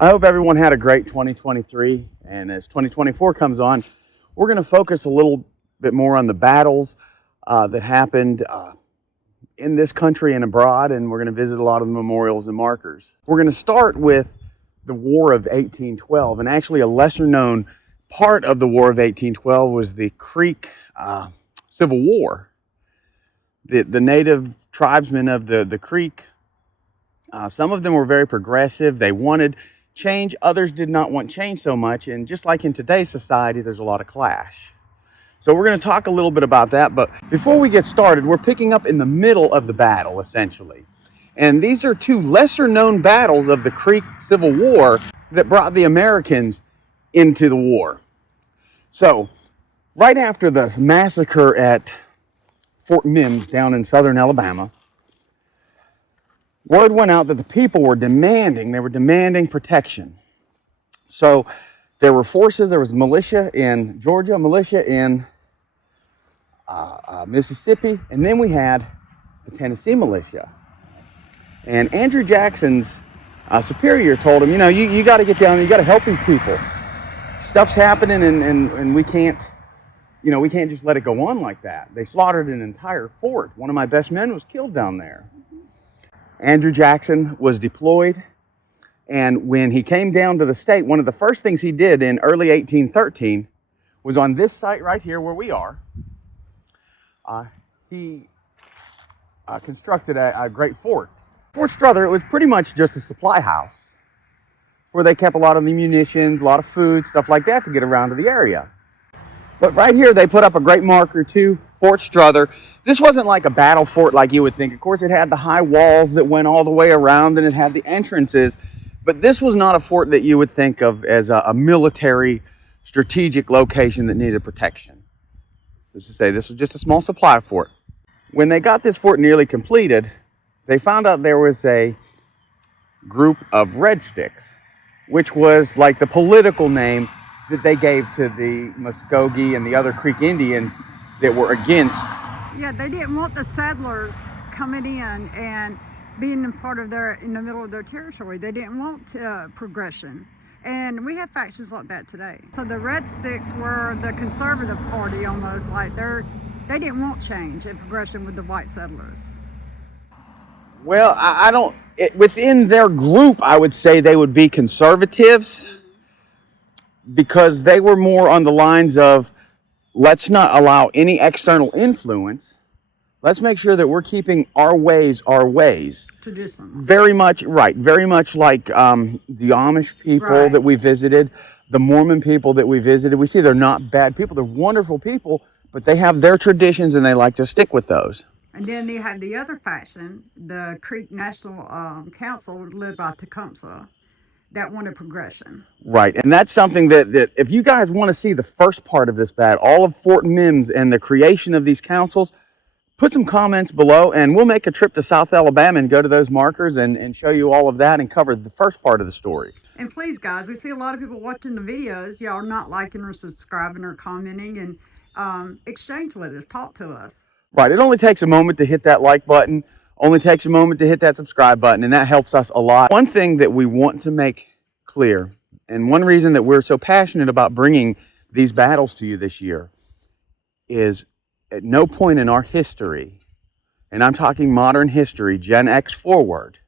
I hope everyone had a great 2023, and as 2024 comes on, we're going to focus a little bit more on the battles that happened in this country and abroad, and we're going to visit a lot of the memorials and markers. We're going to start with the War of 1812, and actually a lesser known part of the War of 1812 was the Creek Civil War. The native tribesmen of the Creek, some of them were very progressive. They wanted change. Others did not want change so much. And just like in today's society, there's a lot of clash. So we're going to talk a little bit about that. But before we get started, we're picking up in the middle of the battle, essentially. And these are two lesser known battles of the Creek Civil War that brought the Americans into the war. So right after the massacre at Fort Mims down in southern Alabama, word went out that the people were demanding protection. So there were forces, there was militia in Georgia, militia in Mississippi, and then we had the Tennessee militia. And Andrew Jackson's superior told him, you got to get down there, you got to help these people. Stuff's happening and we can't just let it go on like that. They slaughtered an entire fort. One of my best men was killed down there. Andrew Jackson was deployed, and when he came down to the state, one of the first things he did in early 1813 was on this site right here where we are. He constructed a great fort. Fort Strother, it was pretty much just a supply house where they kept a lot of the munitions, a lot of food, stuff like that to get around to the area. But right here, they put up a great marker to Fort Strother. This wasn't like a battle fort like you would think. Of course, it had the high walls that went all the way around, and it had the entrances. But this was not a fort that you would think of as a military strategic location that needed protection. This is to say, this was just a small supply fort. When they got this fort nearly completed, they found out there was a group of Red Sticks, which was like the political name that they gave to the Muskogee and the other Creek Indians that were against. Yeah, they didn't want the settlers coming in and being in the middle of their territory. They didn't want progression. And we have factions like that today. So the Red Sticks were the conservative party almost, like they didn't want change and progression with the white settlers. Well, within their group, I would say they would be conservatives, because they were more on the lines of, let's not allow any external influence. Let's make sure that we're keeping our ways. Tradition. Very much, right. Very much like the Amish people that we visited, the Mormon people that we visited. We see they're not bad people. They're wonderful people, but they have their traditions and they like to stick with those. And then you have the other faction, the Creek National Council, led by Tecumseh, that wanted progression. Right, and that's something that if you guys want to see the first part of this battle, all of Fort Mims and the creation of these councils, put some comments below and we'll make a trip to South Alabama and go to those markers and show you all of that and cover the first part of the story. And please, guys, we see a lot of people watching the videos. Y'all are not liking or subscribing or commenting, and exchange with us, talk to us. Right, it only takes a moment to hit that like button. Only takes a moment to hit that subscribe button, and that helps us a lot. One thing that we want to make clear, and one reason that we're so passionate about bringing these battles to you this year, is at no point in our history, and I'm talking modern history, Gen X forward,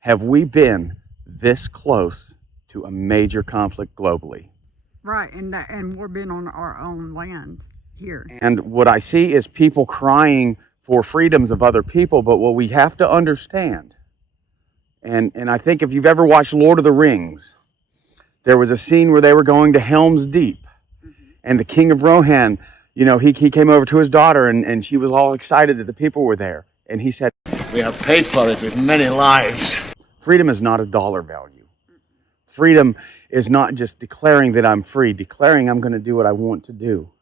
have we been this close to a major conflict globally. Right, and we're being on our own land here. And what I see is people crying for freedoms of other people, but what we have to understand, and I think if you've ever watched Lord of the Rings, there was a scene where they were going to Helm's Deep, and the King of Rohan, he came over to his daughter, and she was all excited that the people were there, and he said, "We have paid for it with many lives." Freedom is not a dollar value. Freedom is not just declaring that I'm free, declaring I'm going to do what I want to do.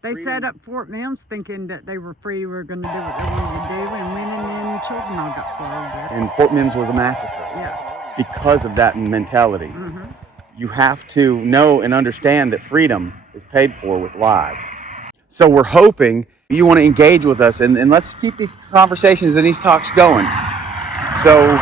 They set up Fort Mims thinking that they were free, were going to do what they wanted to do, and women and children all got slaughtered. And Fort Mims was a massacre. Yes. Because of that mentality. You have to know and understand that freedom is paid for with lives. So we're hoping you want to engage with us, and let's keep these conversations and these talks going. So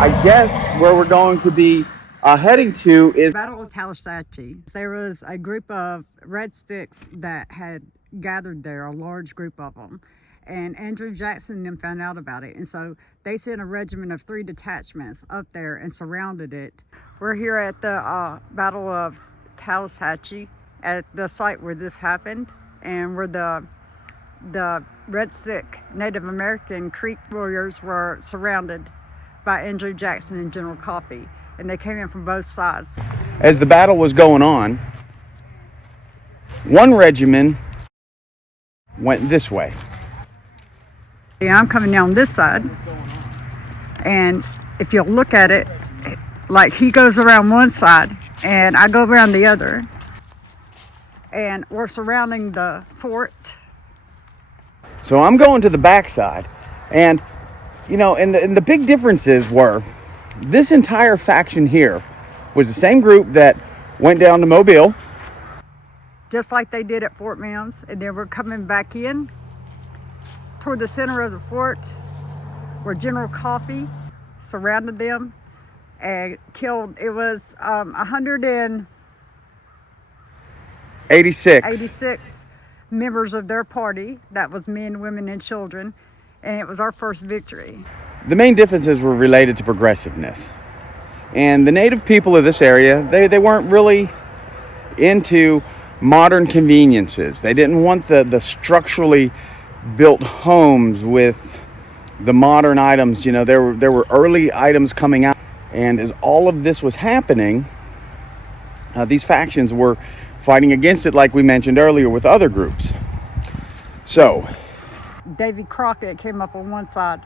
I guess where we're going to be Heading to is Battle of Tallushatchee. There was a group of Red Sticks that had gathered there, a large group of them. And Andrew Jackson and them found out about it. And so they sent a regiment of 3 detachments up there and surrounded it. We're here at the Battle of Tallasseehatchee at the site where this happened, and where the Red Stick Native American Creek warriors were surrounded by Andrew Jackson and General Coffee. And they came in from both sides. as the battle was going on, one regiment went this way. Yeah, I'm coming down this side, and if you'll look at it, like he goes around one side and I go around the other, and we're surrounding the fort. So I'm going to the backside, and and the big differences were this entire faction here was the same group that went down to Mobile, Just like they did at Fort Mims, and then we're coming back in toward the center of the fort where General Coffee surrounded them and killed, it was 86. 186 members of their party. That was men, women, and children, and it was our first victory. The main differences were related to progressiveness. And the native people of this area, they weren't really into modern conveniences. They didn't want the structurally built homes with the modern items. There were early items coming out. And as all of this was happening, these factions were fighting against it, like we mentioned earlier, with other groups. So Davy Crockett came up on one side,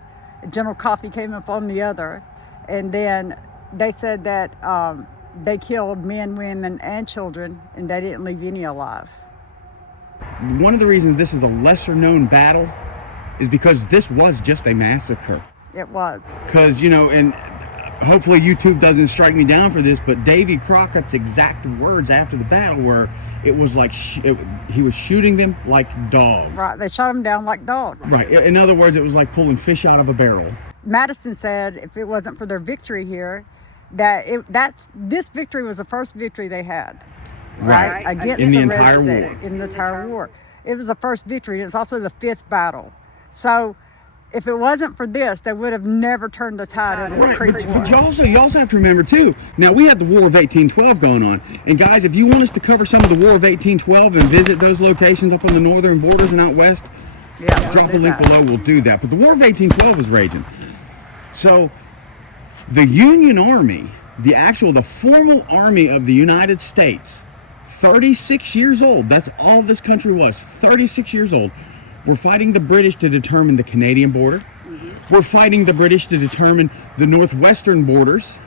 General Coffee came up on the other, and then they said that they killed men, women, and children, and they didn't leave any alive. one of the reasons this is a lesser known battle is because this was just a massacre. It was. Because, and hopefully YouTube doesn't strike me down for this, but Davy Crockett's exact words after the battle were, it was like he was shooting them like dogs. Right, they shot them down like dogs. Right. In other words, it was like pulling fish out of a barrel. Madison said if it wasn't for their victory here, this victory was the first victory they had. Right? Against In the the Red entire Sticks war. in the entire war. It was the first victory. It was also the 5th battle. So if it wasn't for this, they would have never turned the tide of the Right, Creek but War. you also have to remember too, now we had the War of 1812 going on, and guys, if you want us to cover some of the War of 1812 and visit those locations up on the northern borders and out west, Yeah, drop a link below, we'll do that. But the War of 1812 was raging. So the Union Army, the formal army of the United States, 36 years old, that's all this country was, 36 years old, we're fighting the British to determine the Canadian border. We're fighting the British to determine the northwestern borders.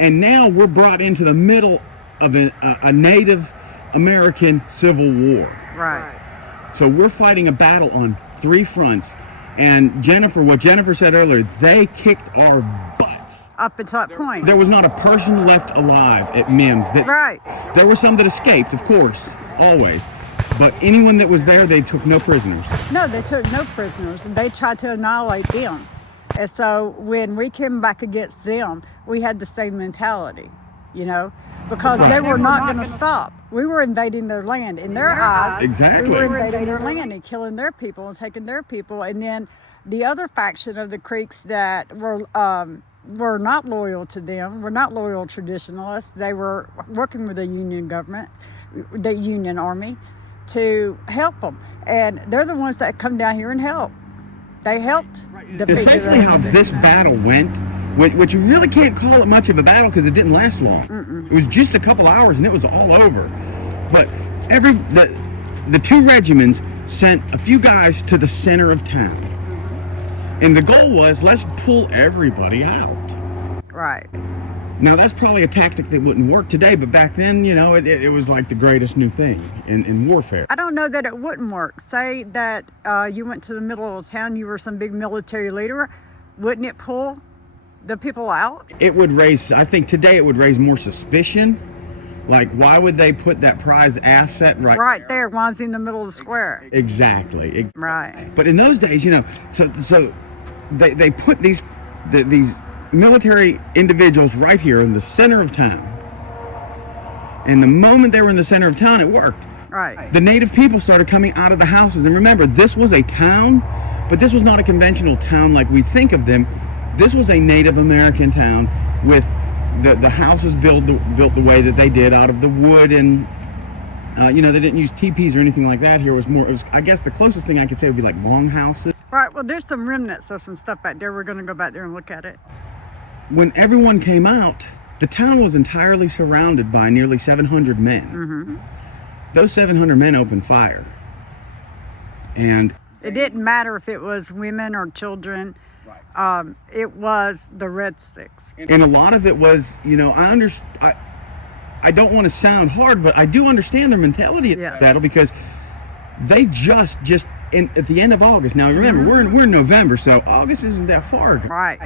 And now we're brought into the middle of a Native American Civil War. Right. So we're fighting a battle on 3 fronts. And what Jennifer said earlier, they kicked our butts. Up until that point. There was not a person left alive at Mims. Right. There were some that escaped, of course, always. But anyone that was there, they took no prisoners. No, they took no prisoners, and they tried to annihilate them. And so when we came back against them, we had the same mentality, because they were not going to stop. We were invading their land. In their eyes, Exactly. we were invading their land and killing their people and taking their people. And then the other faction of the Creeks that were not loyal to them, were not loyal traditionalists. They were working with the Union government, the Union Army, to help them, and they're the ones that come down here and help. They helped defeat Essentially, how the this battle went, which you really can't call it much of a battle because it didn't last long. It was just a couple hours and it was all over. But the 2 regiments sent a few guys to the center of town, and the goal was, let's pull everybody out. Right. Now that's probably a tactic that wouldn't work today, but back then, it was like the greatest new thing in warfare. I don't know that it wouldn't work. Say that you went to the middle of town, you were some big military leader, wouldn't it pull the people out? It would I think today it would raise more suspicion. Like, why would they put that prized asset Right there, one's in the middle of the square. Exactly. Right. But in those days, so they put these military individuals right here in the center of town. And the moment they were in the center of town, it worked. Right. The native people started coming out of the houses. And remember, this was a town, but this was not a conventional town like we think of them. This was a Native American town with the houses built the way that they did, out of the wood, and they didn't use teepees or anything like that. Here was more, I guess the closest thing I could say would be like longhouses. Right, well, there's some remnants of some stuff back there. We're going to go back there and look at it. When everyone came out, the town was entirely surrounded by nearly 700 men. Mm-hmm. Those 700 men opened fire. And it didn't matter if it was women or children. Right. It was the Red Sticks. And a lot of it was, I don't want to sound hard, but I do understand their mentality at Yes. battle, because they just at the end of August. Now remember, we're in November, so August isn't that far. Right.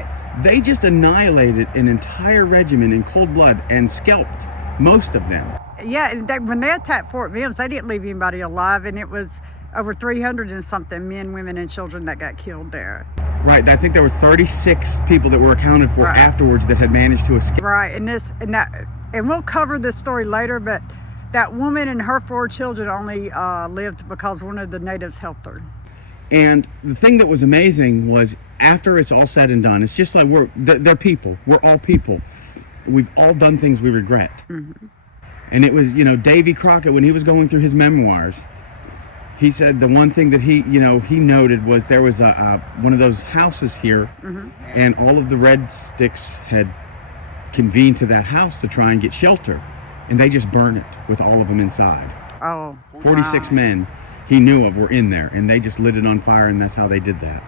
They just annihilated an entire regiment in cold blood and scalped most of them. Yeah, and when they attacked Fort Mims, they didn't leave anybody alive, and it was over 300 and something men, women, and children that got killed there. Right, I think there were 36 people that were accounted for afterwards that had managed to escape. Right, and we'll cover this story later, but that woman and her 4 children only lived because one of the natives helped her. And the thing that was amazing was, after it's all said and done, it's just like they're people. We're all people. We've all done things we regret. Mm-hmm. And it was, Davy Crockett, when he was going through his memoirs, he said the one thing that he noted was there was one of those houses here, mm-hmm. and all of the Red Sticks had convened to that house to try and get shelter, and they just burned it with all of them inside. Oh, 46 men he knew of were in there, and they just lit it on fire, and that's how they did that.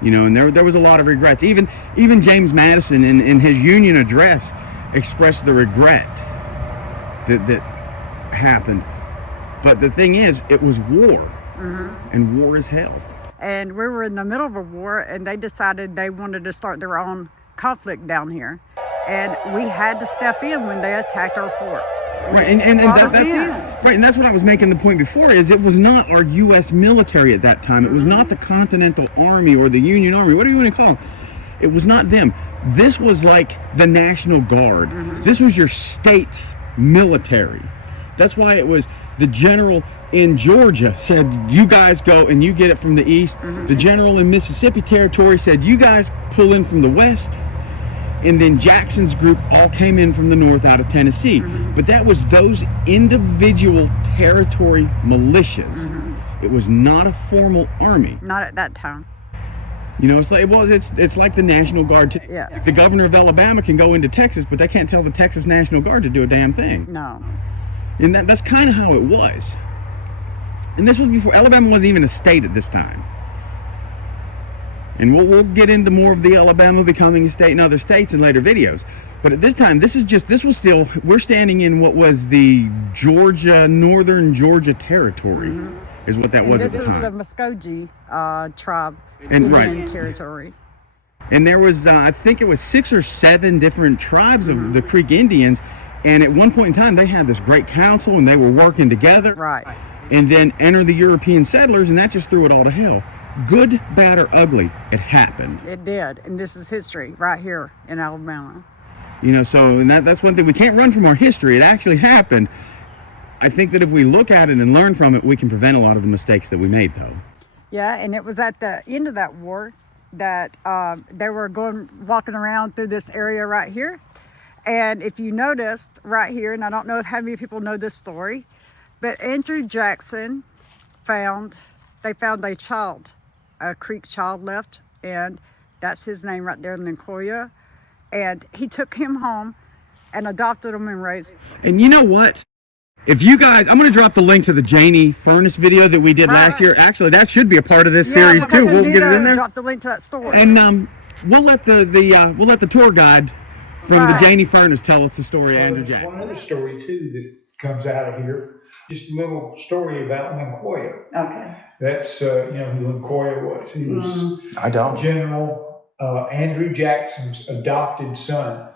And there was a lot of regrets. Even James Madison in his Union address expressed the regret that happened. But the thing is, it was war, mm-hmm. and war is hell. And we were in the middle of a war, and they decided they wanted to start their own conflict down here. And we had to step in when they attacked our fort. Right, and that's what I was making the point before, is it was not our U.S. military at that time. It was not the Continental Army or the Union Army, whatever you want to call them. It was not them. This was like the National Guard. Mm-hmm. This was your state's military. That's why it was the general in Georgia said, you guys go and you get it from the east. Mm-hmm. The general in Mississippi Territory said, you guys pull in from the west. And then Jackson's group all came in from the north out of Tennessee. Mm-hmm. But that was those individual territory militias. Mm-hmm. It was not a formal army. Not at that time. It's like the National Guard today. Yes. The governor of Alabama can go into Texas, but they can't tell the Texas National Guard to do a damn thing. No. And that's kind of how it was. And this was before Alabama wasn't even a state at this time. And we'll get into more of the Alabama becoming a state in other states in later videos. But at this time, we're standing in what was the Northern Georgia Territory, mm-hmm. is what that was at the time. This is the Muskogee tribe and territory. And there was, I think it was 6 or 7 different tribes of mm-hmm. the Creek Indians. And at one point in time, they had this great council, and they were working together. Right. And then enter the European settlers, and that just threw it all to hell. Good, bad, or ugly, it happened. It did, and this is history right here in Alabama. And that's one thing. We can't run from our history. It actually happened. I think that if we look at it and learn from it, we can prevent a lot of the mistakes that we made, though. Yeah, and it was at the end of that war that they were walking around through this area right here. And if you noticed right here, and I don't know how many people know this story, but Andrew Jackson found a child, a Creek child left, and that's his name right there, Lincoya. And he took him home and adopted him and raised him. And you know what? If you guys, I'm going to drop the link to the Janie Furnace video that we did last year. Actually, that should be a part of this series too. We'll get it in there. Drop the link to that story. And we'll let the tour guide from the Janie Furnace tell us the story of Andrew Jackson. One other story too that comes out of here, just a little story about Lincoya. Okay. That's who Lincoya was. He was General Andrew Jackson's adopted son.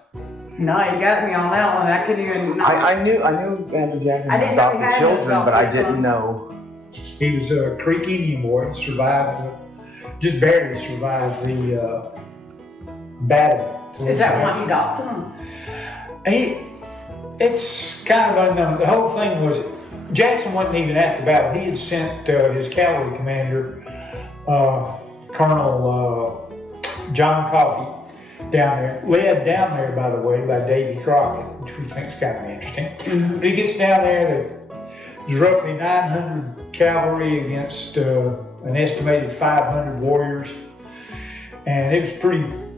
No, you got me on that one. I couldn't even know. I knew Andrew Jackson's adopted children, but I didn't know. He was a Creek Indian boy, just barely survived battle. Is that why he adopted them? It's kind of unknown. The whole thing was, Jackson wasn't even at the battle. He had sent his cavalry commander, Colonel John Coffey, down there, led down there, by the way, by Davy Crockett, which we think is kind of interesting. But he gets down there, there's roughly 900 cavalry against an estimated 500 warriors. And it was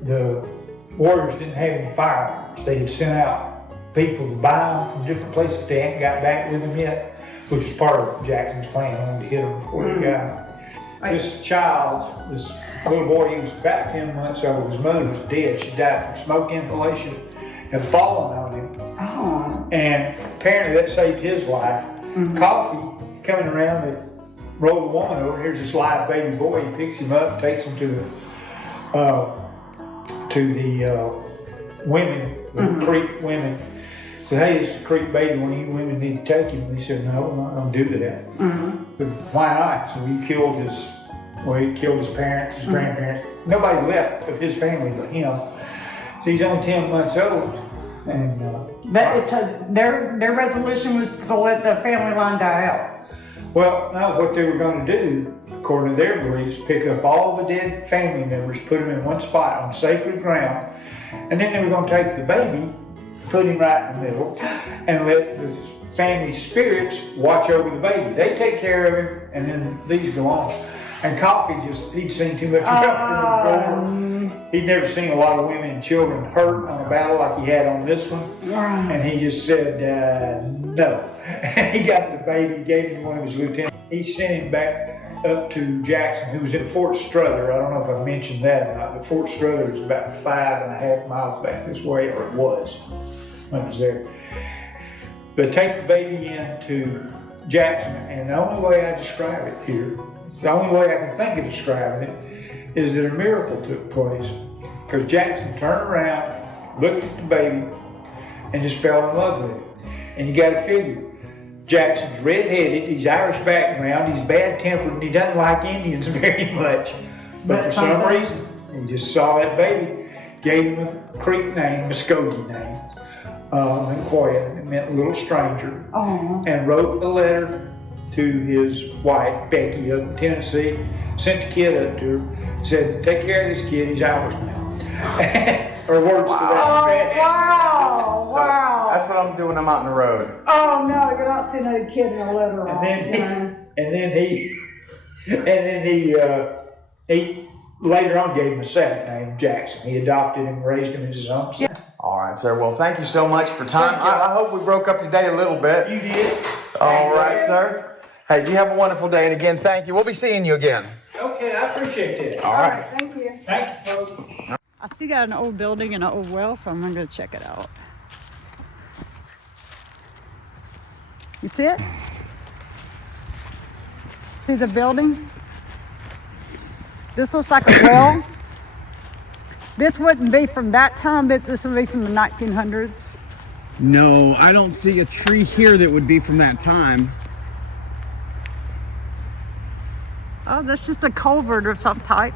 the warriors didn't have any firearms. They had sent out people to buy them from different places, but they hadn't got back with them yet, which was part of Jackson's plan. He wanted to hit them before they got them. This little boy, he was about 10 months old. His mother was dead. She died from smoke inhalation and falling on him. Oh. And apparently that saved his life. Coffee coming around, they roll the woman over. Here's this live baby boy. He picks him up, takes him to the women, the Creek women. Said, hey, it's a Creek baby. One of you women need to take him. And he said, no, I'm not going to do that. Said, why not? So he killed his parents, his grandparents. Nobody left of his family but him. So he's only 10 months old. And But their resolution was to let the family line die out. well, no, what they were going to do, according to their beliefs, pick up all the dead family members, put them in one spot on sacred ground, and then they were going to take the baby, put him right in the middle, and let the family spirits watch over the baby. They take care of him, and then these go on. And Coffee he'd seen too much about He'd never seen a lot of women and children hurt on a battle like he had on this one. And he just said, no. And he got the baby, gave him to one of his lieutenants. He sent him back up to Jackson, who was in Fort Strother. I don't know if I mentioned that or not, but Fort Strother is about 5.5 miles back this way, or it was when I was there. They take the baby into Jackson, and the only way I describe it here, the only way I can think of describing it, is that a miracle took place. Because Jackson turned around, looked at the baby, and just fell in love with it. And you got to figure, Jackson's red-headed, he's Irish background, he's bad-tempered, and he doesn't like Indians very much. But for some reason, he just saw that baby, gave him a Creek name, Muskogee name, Lincoya, it meant little stranger, and wrote a letter to his wife, Becky, up in Tennessee, sent the kid up to her, said, take care of this kid, he's ours now. Or words to that effect. Wow. That's what I'm doing. I'm out on the road. Oh no, you're not sending a kid in a letter. And then he later on gave him a second name, Jackson. He adopted him, raised him as his own son. All right, sir. Well, thank you so much for time. I hope we broke up your day a little bit. You did. All right, sir. Hey, you have a wonderful day. And again, thank you. We'll be seeing you again. Okay, I appreciate that. All right. Thank you. Thank you, folks. I see got an old building and an old well, so I'm going to go check it out. You see it? See the building? This looks like a well. This wouldn't be from that time, but this would be from the 1900s. No, I don't see a tree here that would be from that time. Oh, that's just a culvert of some type.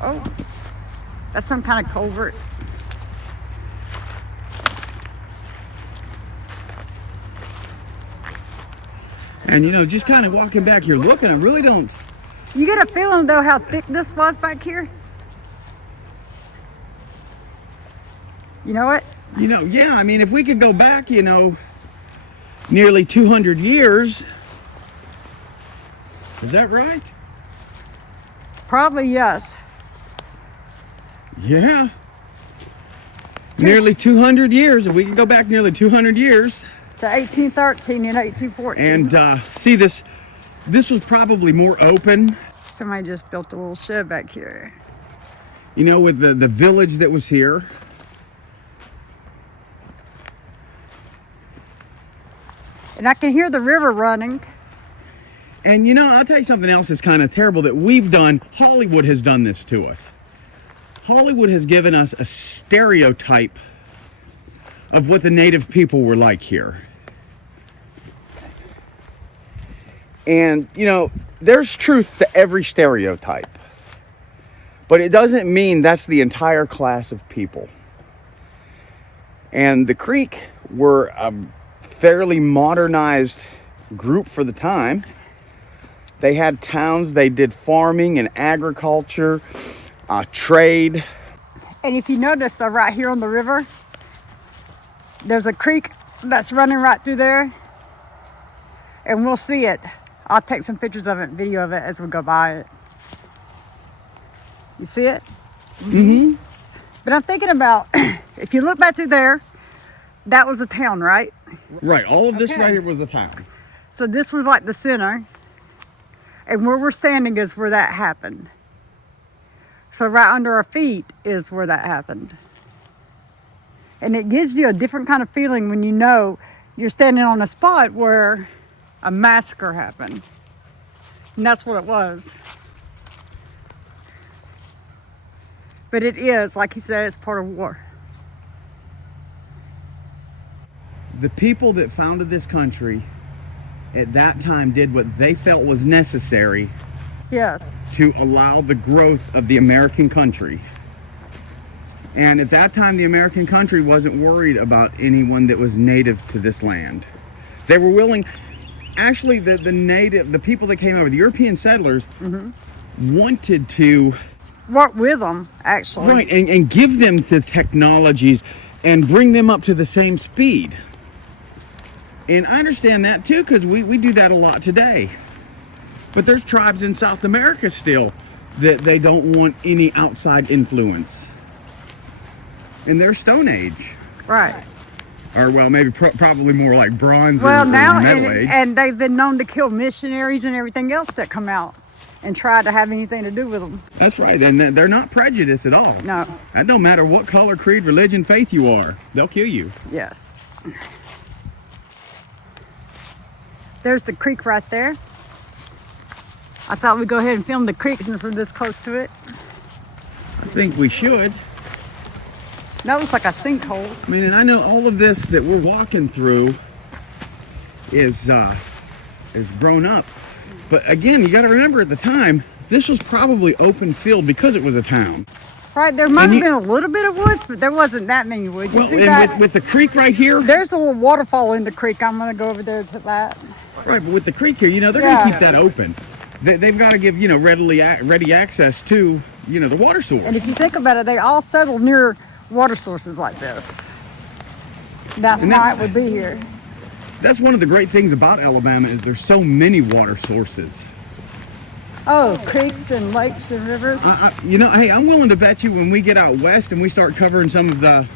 Oh, that's some kind of culvert. And you know, just kind of walking back here looking, I really don't. You get a feeling though how thick this was back here? You know what? You know, yeah, I mean, if we could go back, you know, nearly 200 years. Is that right? Probably yes. Yeah. Nearly 200 years. If we could go back nearly 200 years. To 1813 and 1814. And see, this was probably more open. Somebody just built a little shed back here. You know, with the village that was here. And I can hear the river running. And you know, I'll tell you something else that's kind of terrible that we've done. Hollywood has done this to us. Hollywood has given us a stereotype of what the native people were like here. And, you know, there's truth to every stereotype. But it doesn't mean that's the entire class of people. And the Creek were a fairly modernized group for the time. They had towns, they did farming and agriculture, trade. And if you notice, right here on the river, there's a creek that's running right through there. And we'll see it. I'll take some pictures of it, video of it as we go by it. You see it? Mm-hmm. But I'm thinking about, if you look back through there, that was a town, right? Right, all of this Okay. right here was a town. So this was like the center. And where we're standing is where that happened. So right under our feet is where that happened. And it gives you a different kind of feeling when you know you're standing on a spot where a massacre happened. And that's what it was. But it is, like he said, it's part of war. The people that founded this country at that time did what they felt was necessary Yes. to allow the growth of the American country. And at that time, the American country wasn't worried about anyone that was native to this land. They were willing, actually the people that came over, the European settlers, wanted to Work with them, actually. right, and give them the technologies and bring them up to the same speed. And I understand that too, because we do that a lot today. But there's tribes in South America still that they don't want any outside influence. In their Stone Age. Right. Or well, maybe probably more like Bronze Well, or now, Metal Age. and they've been known to kill missionaries and everything else that come out and try to have anything to do with them. That's right, and they're not prejudiced at all. No. That don't matter what color, creed, religion, faith you are. They'll kill you. Yes. There's the creek right there. I thought we'd go ahead and film the creek since we're this close to it. I think we should. That looks like a sinkhole. I mean, and I know all of this that we're walking through is grown up. But again, you got to remember at the time, this was probably open field because it was a town. Right, there might have been a little bit of woods, but there wasn't that many woods. You Well, see and that? with the creek right here, There's a little waterfall in the creek. I'm going to go over there to that. right, but with the creek here, they're Yeah. going to keep that open. They've got to give, ready access to, the water source. And if you think about it, they all settle near water sources like this. That's And why that- it would be here. That's one of the great things about Alabama is there's so many water sources. Oh, creeks and lakes and rivers. Hey, I'm willing to bet you when we get out west and we start covering some of the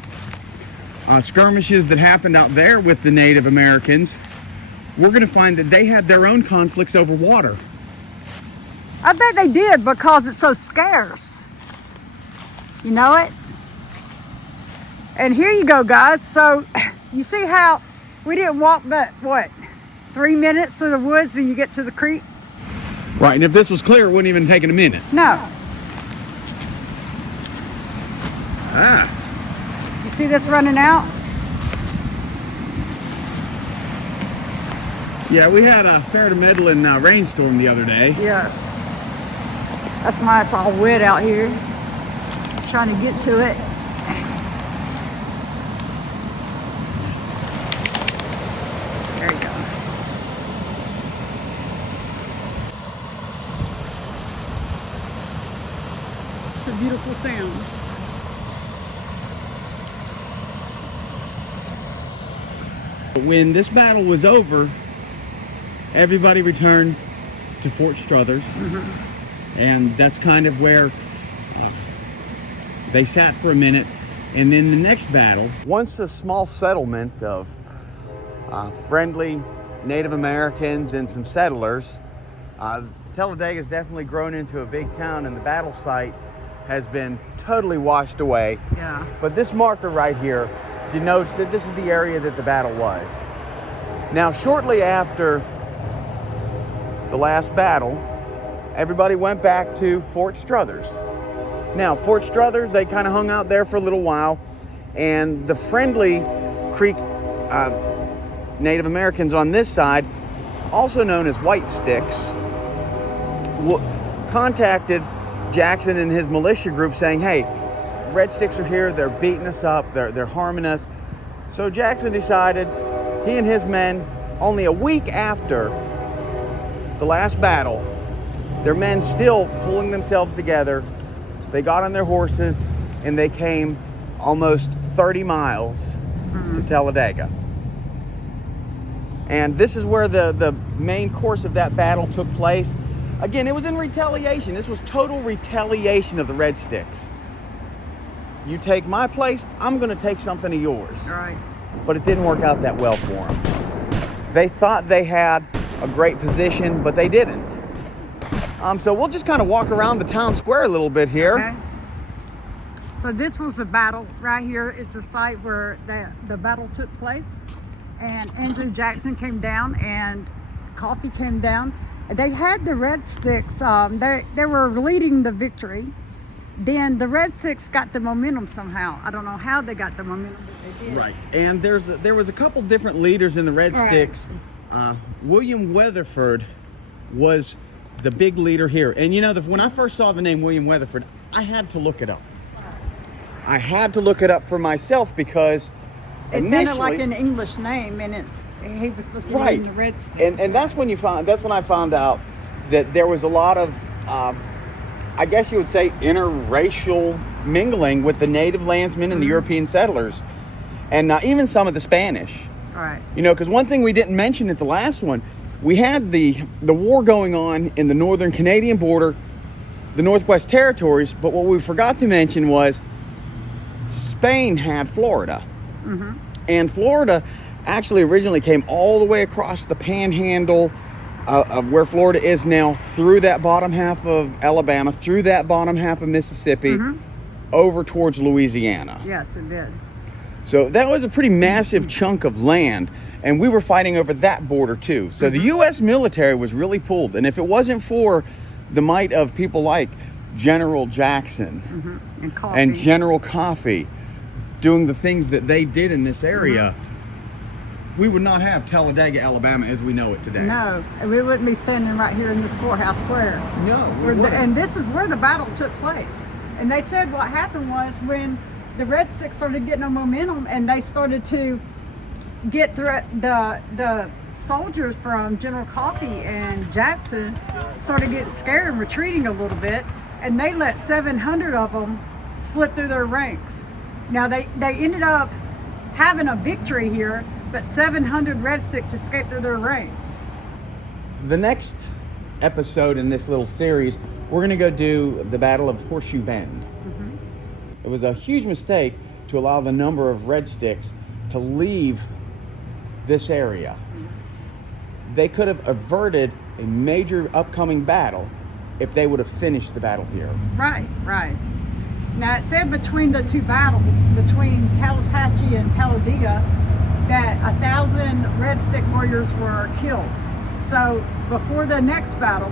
skirmishes that happened out there with the Native Americans, we're going to find that they had their own conflicts over water. I bet they did because it's so scarce. You know it? And here you go, guys. So you see how we didn't walk but, 3 minutes through the woods and you get to the creek? Right, and if this was clear, it wouldn't even take a minute. No. Ah, You see this running out? yeah, we had a fair to middling rainstorm the other day. Yes. That's why it's all wet out here. Just trying to get to it. There you go. It's a beautiful sound. When this battle was over, everybody returned to Fort Struthers, and that's kind of where they sat for a minute. And then the next battle, once a small settlement of friendly Native Americans and some settlers, Talladega has definitely grown into a big town, and the battle site has been totally washed away. Yeah. But this marker right here denotes that this is the area that the battle was. Now, shortly after the last battle, everybody went back to Fort Struthers. Now, Fort Struthers, they kind of hung out there for a little while, and the friendly Creek Native Americans on this side, also known as White Sticks, contacted Jackson and his militia group saying, hey, Red Sticks are here, they're beating us up, they're harming us. So Jackson decided, he and his men, only a week after the last battle, their men still pulling themselves together, they got on their horses and they came almost 30 miles to Talladega. And this is where the main course of that battle took place. Again, it was in retaliation. This was total retaliation of the Red Sticks. You take my place, I'm going to take something of yours. Right. But it didn't work out that well for them. They thought they had a great position, but they didn't. So we'll just kind of walk around the town square a little bit here. Okay. So this was the battle. Right here is the site where the battle took place. And Andrew Jackson came down and Coffee came down. They had the Red Sticks, they were leading the victory. Then the Red Sticks got the momentum somehow. I don't know how they got the momentum, but they did. Right, and there was a couple different leaders in the Red Sticks. William Weatherford was the big leader here. And you know, when I first saw the name William Weatherford, I had to look it up. I had to look it up for myself because it sounded like an English name, and he was supposed to be in the Red Sticks. And that's when I found out that there was a lot of I guess you would say interracial mingling with the native landsmen and the European settlers, and even some of the Spanish. Right. You know, because one thing we didn't mention at the last one, we had the war going on in the northern Canadian border, the Northwest Territories, but what we forgot to mention was Spain had Florida. And Florida actually originally came all the way across the panhandle of where Florida is now, through that bottom half of Alabama, through that bottom half of Mississippi, over towards Louisiana. Yes, it did. So that was a pretty massive chunk of land, and we were fighting over that border too. So the U.S. military was really pulled, and if it wasn't for the might of people like General Jackson and General Coffee doing the things that they did in this area, we would not have Talladega, Alabama as we know it today. No, and we wouldn't be standing right here in this courthouse square. No, And this is where the battle took place. And they said what happened was when the Red Sticks started getting a momentum and they started to get through, the soldiers from General Coffee and Jackson started getting scared and retreating a little bit, and they let 700 of them slip through their ranks. Now they ended up having a victory here, but 700 Red Sticks escaped through their ranks. The next episode in this little series, we're going to go do the Battle of Horseshoe Bend. It was a huge mistake to allow the number of Red Sticks to leave this area. They could have averted a major upcoming battle if they would have finished the battle here. Right. Now it said between the two battles, between Tallushatchee and Talladega, that 1,000 Red Stick warriors were killed. So before the next battle,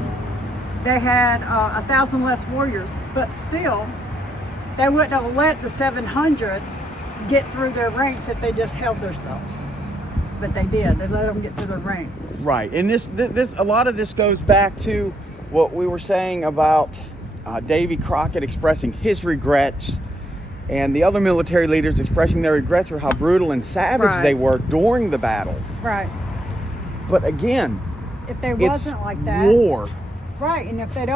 they had 1,000 less warriors, but still, they wouldn't have let the 700 get through their ranks if they just held themselves. But they did. They let them get through their ranks. Right, and this a lot of this goes back to what we were saying about Davy Crockett expressing his regrets, and the other military leaders expressing their regrets for how brutal and savage they were during the battle. Right. But again, if there wasn't like that, war. Right, and if they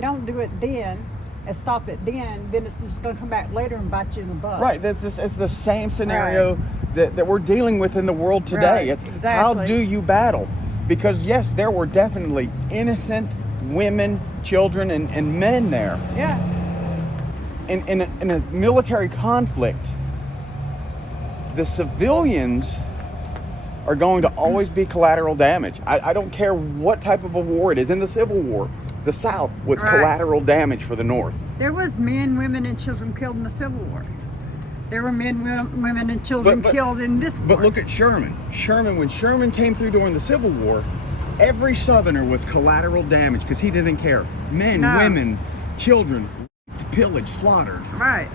don't do it then and stop it then it's just going to come back later and bite you in the butt. Right, it's the same scenario that we're dealing with in the world today. Right, It's how do you battle? Because yes, there were definitely innocent women, children, and men there. Yeah. In a military conflict, the civilians are going to always be collateral damage. I don't care what type of a war it is. In the Civil War, the South was collateral damage for the North. There was men, women, and children killed in the Civil War. There were men, women, and children killed in this war. But look at Sherman. When Sherman came through during the Civil War, every Southerner was collateral damage because he didn't care. Men, women, children, pillaged, slaughtered. Right.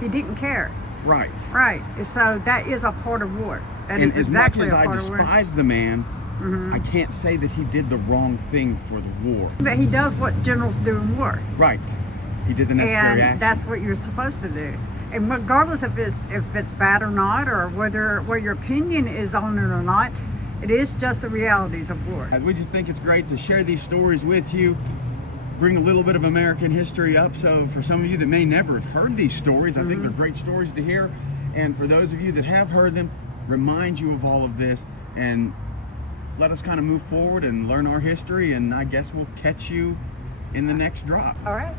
He didn't care. Right. Right. So that is a part of war. That is exactly a part of war. As much as I despise the man, I can't say that he did the wrong thing for the war. But he does what generals do in war. Right. He did the necessary And action. that's what you're supposed to do. And regardless if it's bad or not, or whether what your opinion is on it or not, it is just the realities of war. We just think it's great to share these stories with you, bring a little bit of American history up. So for some of you that may never have heard these stories, I think they're great stories to hear. And for those of you that have heard them, remind you of all of this and let us kind of move forward and learn our history. And I guess we'll catch you in the next drop. All right.